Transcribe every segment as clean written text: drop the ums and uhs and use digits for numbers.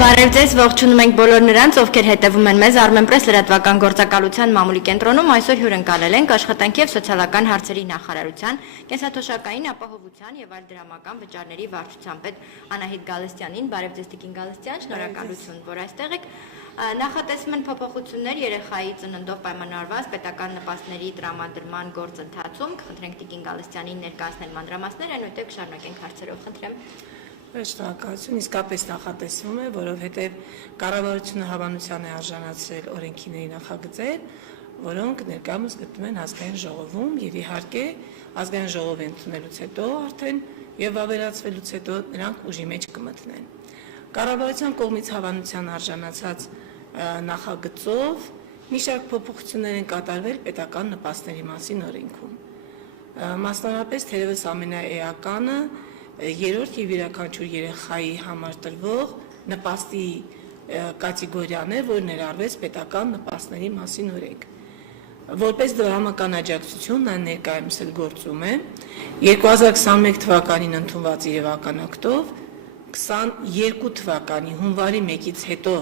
Բարև ձեզ, ողջունում ենք բոլոր նրանց, ովքեր հետևում են մեզ Armenpress լրատվական գործակալության մամուլի կենտրոնում, այսօր հյուրընկալել ենք աշխատանքի և սոցիալական հարցերի նախարարության, կենսաթոշակային ապահովության և այլ դրամական վճարների վարչության պետ Անահիտ Գալստյանին։ Բարև ձեզ Տիկին Գալստյան, շնորհակալություն, որ այստեղ եք։ Նախատեսվում են փոփոխություններ երեխայի ծննդով պայմանավորված պետական նպաստների տրամադրման գործընթացում։ Խնդրենք Տիկին Գալստյանին ներկայացնել մանրամասներ, այնուհետև կշարունակենք հարցերով, խնդրեմ։ Շնորհակալություն, իսկապես նախատեսվում է, որովհետև կառավարությունը հավանության է արժանացրել օրենքիների նախագծեր, որոնք ներկայումս գտնվում են ազգային ժողովում եւ իհարկե ազգային ժողովի ընդունելուց հետո արդեն եւ ավելացվելուց հետո նրանք ուժի մեջ կմտնեն։ Կառավարության կողմից հավանության արժանացած նախագծով մի շարք փոփոխություններ են կատարվել պետական նպաստների մասին օրենքում։ Մասնավորապես թերևս ամենաէականը երրորդ եւ յուրաքանչյուր երեխայի համար տրվող նպաստի կատեգորիան է, որ ներառվեց պետական նպաստների մասին օրենք։ Որպես դրամական աջակցություն նա ներկայումս էլ գործում է 2021 թվականին ընդունված իրավական ակտով 22 թվականի հունվարի 1-ից հետո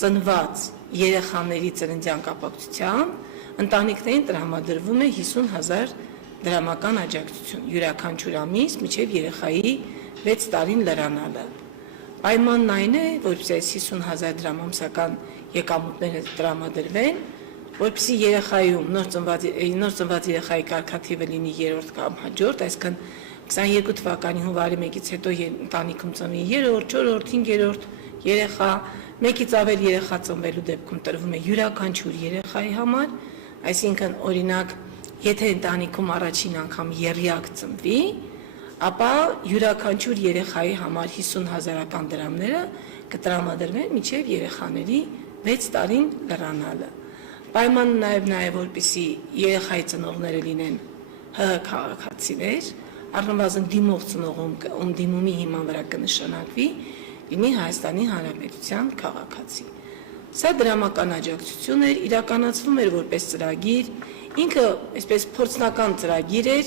ծնված երեխաների ծննդյան կապակցությամբ ընտանիքներին տրամադրվում է 50,000 դրամական աջակցություն յուրաքանչյուր ամիս մինչև երեխայի 6 տարին լրանալը։ Պայմանն այն է, որպեսզի այս 50,000 դրամ ամսական եկամուտները տրամադրվեն, որպեսզի երեխայում նոր ծնված երեխայի կարգաթիվը լինի երրորդ կամ հաջորդ, այսինքն 22 թվականի հունվարի 1-ից հետո ընտանիքում ծնվի երրորդ, 4-րդ, 5-րդ երեխա, մեկից ավել երեխա ծնվելու դեպքում տրվում է յուրաքանչյուր երեխայի համար, այսինքն օրինակ եթե ընտանիքում առաջին անգամ եռյակ ծնվի, ապա յուրաքանչյուր երեխայի համար 50,000 դրամները կտրամադրվեն մինչև երեխաների 6 տարին լրանալը։ Պայմանն նաև որպեսզի երեխայի ծնողները լինեն ՀՀ քաղաքացիներ, առնվազն դիմող ծնողում դիմումի հիման վրա կնշանակվի լինի Հայաստանի Հանրապետության քաղաքացի։ Սա դրամական աջակցություն էր, իրականացվում էր որպես ծրագիր, ինքը այսպես փորձնական ծրագիր էր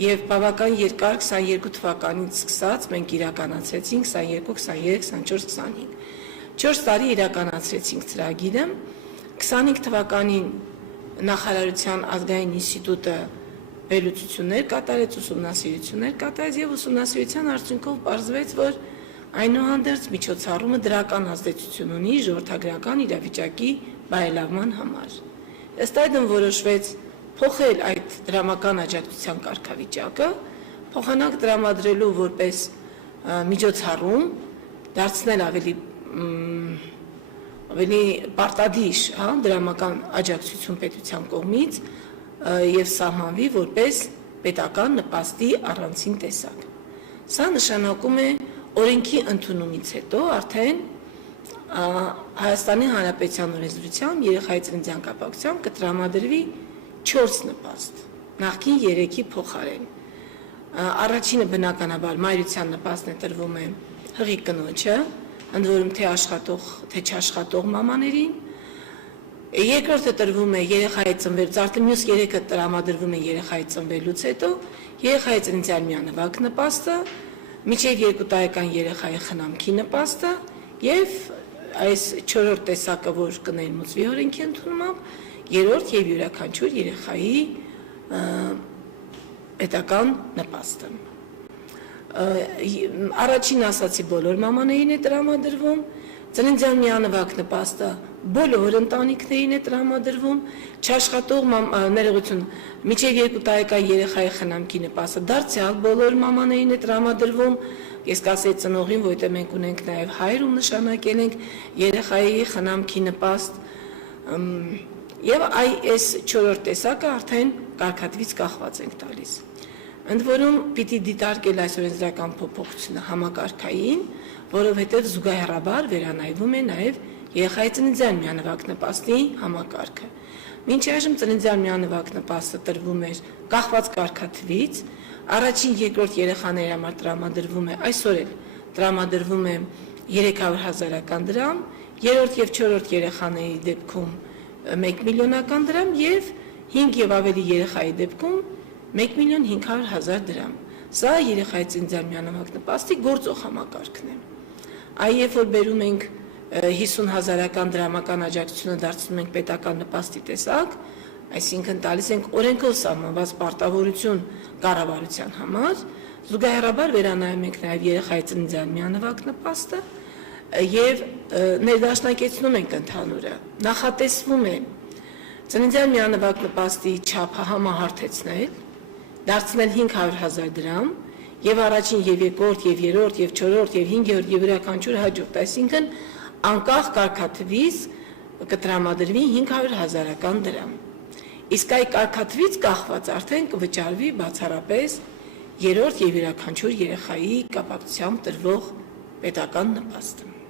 եւ բավական երկար 22 թվականից սկսած մենք իրականացրեցինք 22, 23, 24, 25։ 4 տարի իրականացրեցինք ծրագիրը, 25 թվականին նախարարության ազգային ինստիտուտը վերլուծություններ կատարեց, ուսումնասիրություններ կատարեց եւ ուսումնասիրության արդյունքով պարզվեց, որ այնուհանդերձ միջոցառումը դրական ազդեցություն ունի ժողովրդագրական իրավիճակի բարելավման համար։ Ըստ այդմ որոշվեց փոխել այդ դրամական աջակցության կարգավիճակը, փոխանակ տրամադրելու որպես միջոցառում, դարձնել ավելի պարտադիր, դրամական աջակցություն պետության կողմից եւ սահմանվի որպես պետական նպաստի առանցին տեսակ։ Սա նշանակում է օրենքի ընդունումից հետո արդեն Հայաստանի Հանրապետության օրենսդրությամբ երեխայի ծննդյան կապակցությամբ կտրամադրվի 4 նպաստ, նախկին 3-ի փոխարեն։ Առաջինը բնականաբար մայրության նպաստն է տրվում է հղի կնոջը, ընդ որում թե աշխատող, թե չաշխատող մամաներին։ Երկրորդը տրվում է երեխայի ծնվելուց, արդեն մյուս 3-ը տրամադրվում է երեխայի ծնվելուց հետո, երեխայի ծննդյան միանվագ նպաստը, մինչև 2 տարեկան երեխայի խնամքի նպաստը եւ այս 4-րդ տեսակը, որ կներմուծվի օրենքի ընդունումով, 3-րդ եւ յուրաքանչյուր երեխայի պետական նպաստը։ Առաջին ասացի բոլոր մամաներին է տրամադրվում, ծննդյան միանվագ նպաստը բոլոր ընտանիքներին է տրամադրվում, չաշխատող ներողություն, մինչև 2 տարեկան երեխայի խնամքի նպաստը դարձյալ բոլոր մամաներին է տրամադրվում, ես կասեի ծնողին, որտեղ մենք ունենք նաև հայր ու նշանակել ենք երեխայի խնամքի նպաստ, եւ այս 4-րդ տեսակը արդեն կարգատվից կախված ենք տալիս։ Ընդ որում պիտի դիտարկել այս օրենսդրական փոփոխությունը համակարգային, որովհետև զուգահեռաբար վերանայվում է նաև երեխայի ծննդյան միանվագ նպաստի համակարգը։ Մինչ այժմ ծննդյան միանվագ նպաստը տրվում էր կախված կարգաթվից, առաջին, երկրորդ երեխաների համար տրամադրվում է, այսօր էլ տրամադրվում է 300,000 դրամ, երրորդ եւ չորրորդ երեխաների դեպքում 1 միլիոնական դրամ եւ 5 եւ ավելի երեխայի դեպքում 1,500,000 դրամ։ Սա երեխայի ծննդյան միանվագ նպաստի գործող համակարգն է։ Այ երբ որ բերում ենք 50,000-ական դրամական աջակցությունը դարձնում ենք պետական նպաստի տեսակ, այսինքն տալիս ենք օրենքով սահմանված պարտավորություն կառավարության համար, զուգահեռաբար վերանայում ենք նաև երեխայի ծննդյան միանվագ նպաստը եւ ներդաշնակեցնում ենք ընդհանուրը։ Նախատեսվում է ծննդյան միանվագ նպաստի չափը համահարթեցնել, դարձնել 500,000 դրամ եւ առաջին եւ երկրորդ եւ երրորդ եւ չորրորդ եւ 5-րդ եւ յուրաքանչյուր հաջորդ, այսինքն անկախ կարգաթվից կտրամադրվի 500,000-ական դրամ։ Իսկ այդ կարգաթվից կախված արդեն կվճարվի բացառապես երրորդ եւ յուրաքանչյուր երեխայի կապակցությամբ տրվող պետական նպաստը։